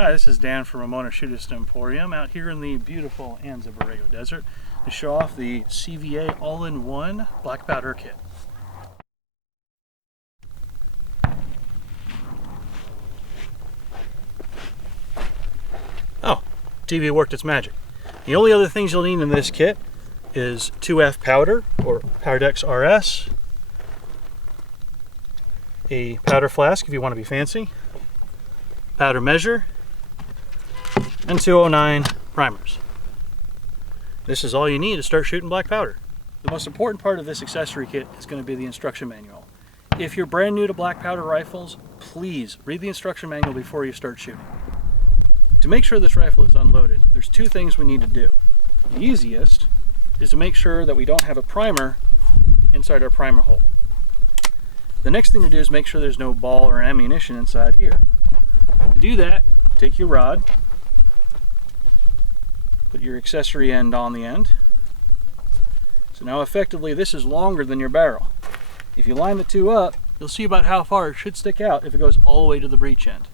Hi, this is Dan from Ramona Shootists Emporium out here in the beautiful Anza Borrego Desert to show off the CVA all-in-one black powder kit. Oh, TV worked its magic. The only other things you'll need in this kit is 2F powder or Powderdex RS, a powder flask if you want to be fancy, powder measure, and 209 primers. This is all you need to start shooting black powder. The most important part of this accessory kit is going to be the instruction manual. If you're brand new to black powder rifles, please read the instruction manual before you start shooting. To make sure this rifle is unloaded, there's two things we need to do. The easiest is to make sure that we don't have a primer inside our primer hole. The next thing to do is make sure there's no ball or ammunition inside here. To do that, take your rod, put your accessory end on the end. So now effectively this is longer than your barrel. If you line the two up, you'll see about how far it should stick out if it goes all the way to the breech end.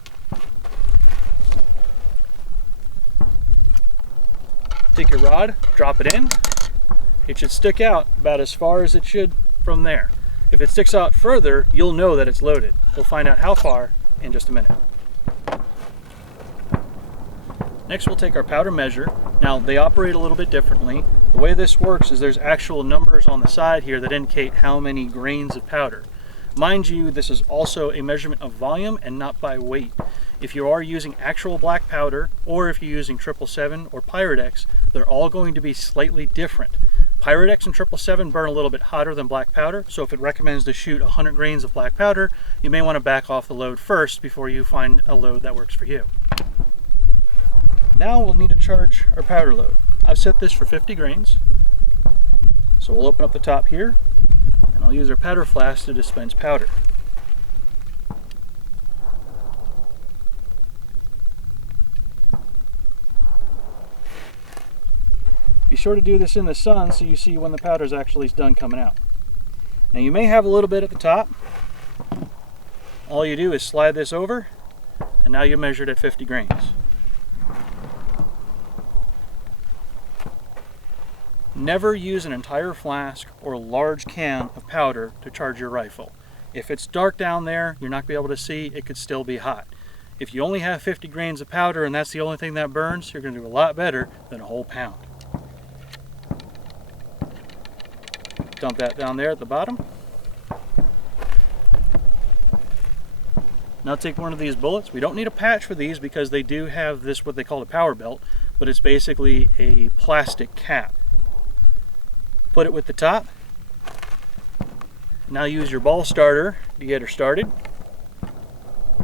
Take your rod, drop it in. It should stick out about as far as it should from there. If it sticks out further, you'll know that it's loaded. We'll find out how far in just a minute. Next we'll take our powder measure. Now they operate a little bit differently. The way this works is there's actual numbers on the side here that indicate how many grains of powder. Mind you, this is also a measurement of volume and not by weight. If you are using actual black powder, or if you're using 777 or Pyrex, they're all going to be slightly different. Pyrex and 777 burn a little bit hotter than black powder, so if it recommends to shoot 100 grains of black powder, you may want to back off the load first before you find a load that works for you. Now we'll need to charge our powder load. I've set this for 50 grains. So we'll open up the top here, and I'll use our powder flask to dispense powder. Be sure to do this in the sun so you see when the powder is actually done coming out. Now you may have a little bit at the top. All you do is slide this over, and now you're measured at 50 grains. Never use an entire flask or large can of powder to charge your rifle. If it's dark down there, you're not going to be able to see, it could still be hot. If you only have 50 grains of powder and that's the only thing that burns, you're going to do a lot better than a whole pound. Dump that down there at the bottom. Now take one of these bullets. We don't need a patch for these because they do have this, what they call a power belt, but it's basically a plastic cap. Put it with the top. Now use your ball starter to get her started.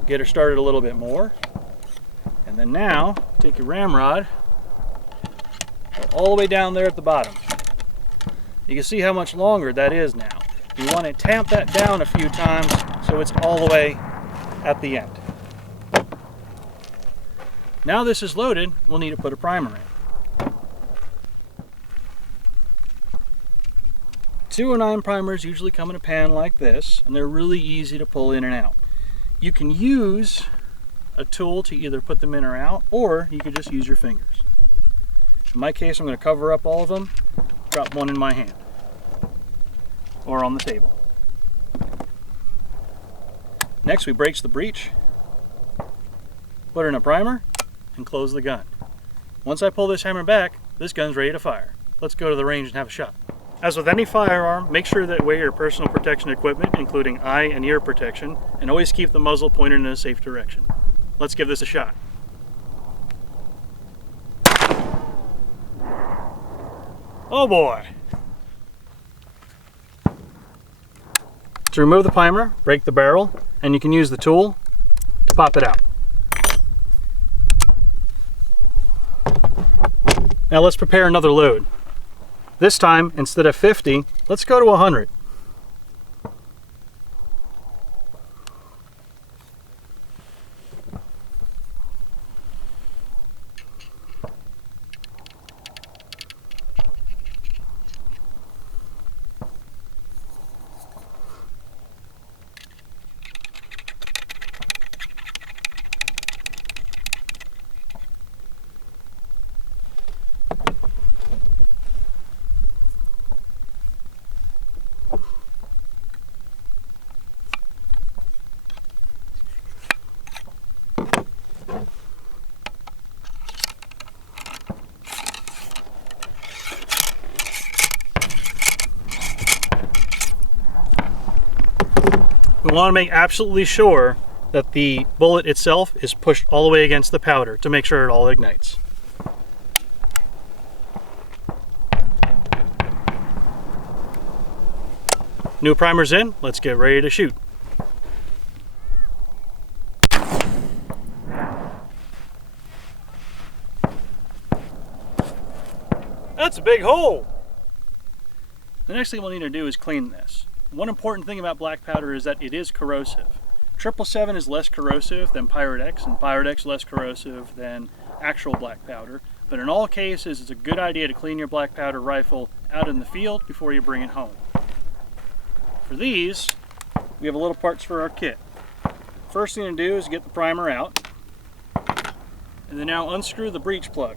Get her started a little bit more. And then now, take your ramrod, go all the way down there at the bottom. You can see how much longer that is now. You want to tamp that down a few times so it's all the way at the end. Now this is loaded, we'll need to put a primer in. 209 primers usually come in a pan like this, and they're really easy to pull in and out. You can use a tool to either put them in or out, or you could just use your fingers. In my case, I'm going to cover up all of them, drop one in my hand, or on the table. Next we breach the breech, put her in a primer, and close the gun. Once I pull this hammer back, this gun's ready to fire. Let's go to the range and have a shot. As with any firearm, make sure that wear your personal protection equipment, including eye and ear protection, and always keep the muzzle pointed in a safe direction. Let's give this a shot. Oh boy! To remove the primer, break the barrel, and you can use the tool to pop it out. Now let's prepare another load. This time, instead of 50, let's go to 100. We want to make absolutely sure that the bullet itself is pushed all the way against the powder to make sure it all ignites. New primer's in, let's get ready to shoot. That's a big hole! The next thing we'll need to do is clean this. One important thing about black powder is that it is corrosive. 777 is less corrosive than Pirate X, and Pirate X less corrosive than actual black powder. But in all cases, it's a good idea to clean your black powder rifle out in the field before you bring it home. For these, we have a little parts for our kit. First thing to do is get the primer out, and then now unscrew the breech plug.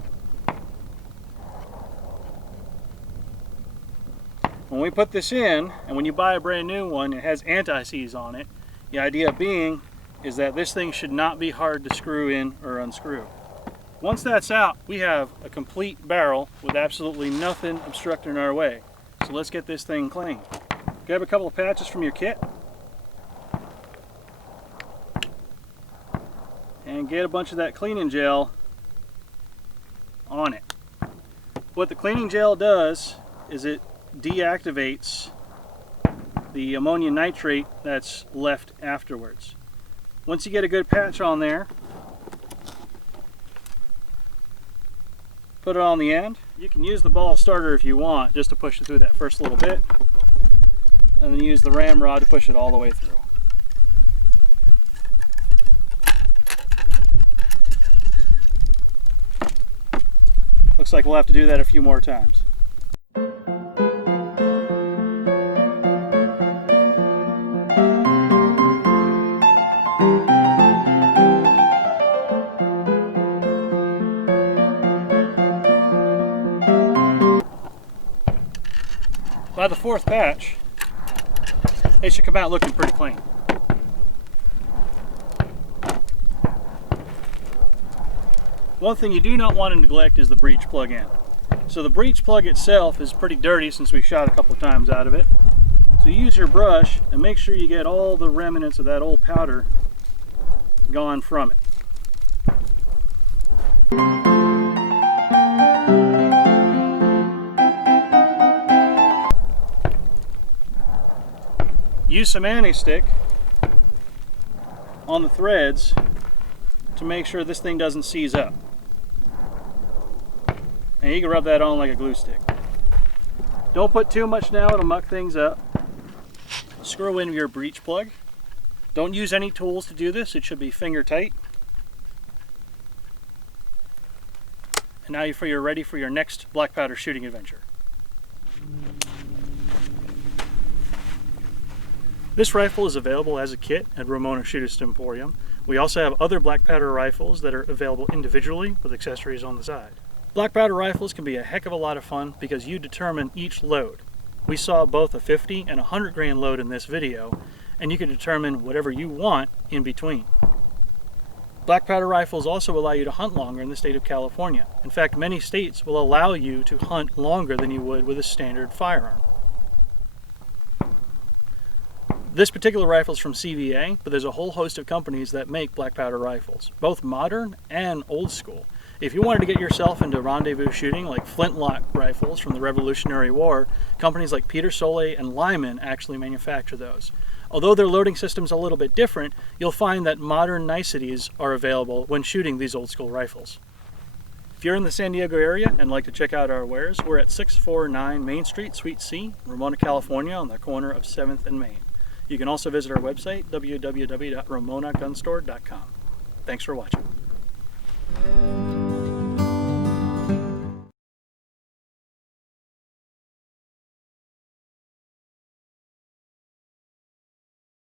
When we put this in, and when you buy a brand new one, it has anti-seize on it. The idea being is that this thing should not be hard to screw in or unscrew. Once that's out, we have a complete barrel with absolutely nothing obstructing our way. So let's get this thing clean. Grab a couple of patches from your kit and get a bunch of that cleaning gel on it. What the cleaning gel does is it deactivates the ammonium nitrate that's left afterwards. Once you get a good patch on there, put it on the end. You can use the ball starter if you want, just to push it through that first little bit, and then use the ramrod to push it all the way through. Looks like we'll have to do that a few more times. By the fourth patch, they should come out looking pretty clean. One thing you do not want to neglect is the breech plug end. So the breech plug itself is pretty dirty since we shot a couple times out of it. So use your brush and make sure you get all the remnants of that old powder gone from it. Use some anti-stick on the threads to make sure this thing doesn't seize up. And you can rub that on like a glue stick. Don't put too much now, it'll muck things up. Screw in your breech plug. Don't use any tools to do this, it should be finger tight. And now you're ready for your next black powder shooting adventure. This rifle is available as a kit at Ramona Shootists Emporium. We also have other black powder rifles that are available individually with accessories on the side. Black powder rifles can be a heck of a lot of fun because you determine each load. We saw both a 50 and 100 grain load in this video, and you can determine whatever you want in between. Black powder rifles also allow you to hunt longer in the state of California. In fact, many states will allow you to hunt longer than you would with a standard firearm. This particular rifle is from CVA, but there's a whole host of companies that make black powder rifles, both modern and old school. If you wanted to get yourself into rendezvous shooting like flintlock rifles from the Revolutionary War, companies like Peter Solé and Lyman actually manufacture those. Although their loading system's a little bit different, you'll find that modern niceties are available when shooting these old school rifles. If you're in the San Diego area and like to check out our wares, we're at 649 Main Street, Suite C, Ramona, California, on the corner of 7th and Main. You can also visit our website, www.ramonagunstore.com. Thanks for watching.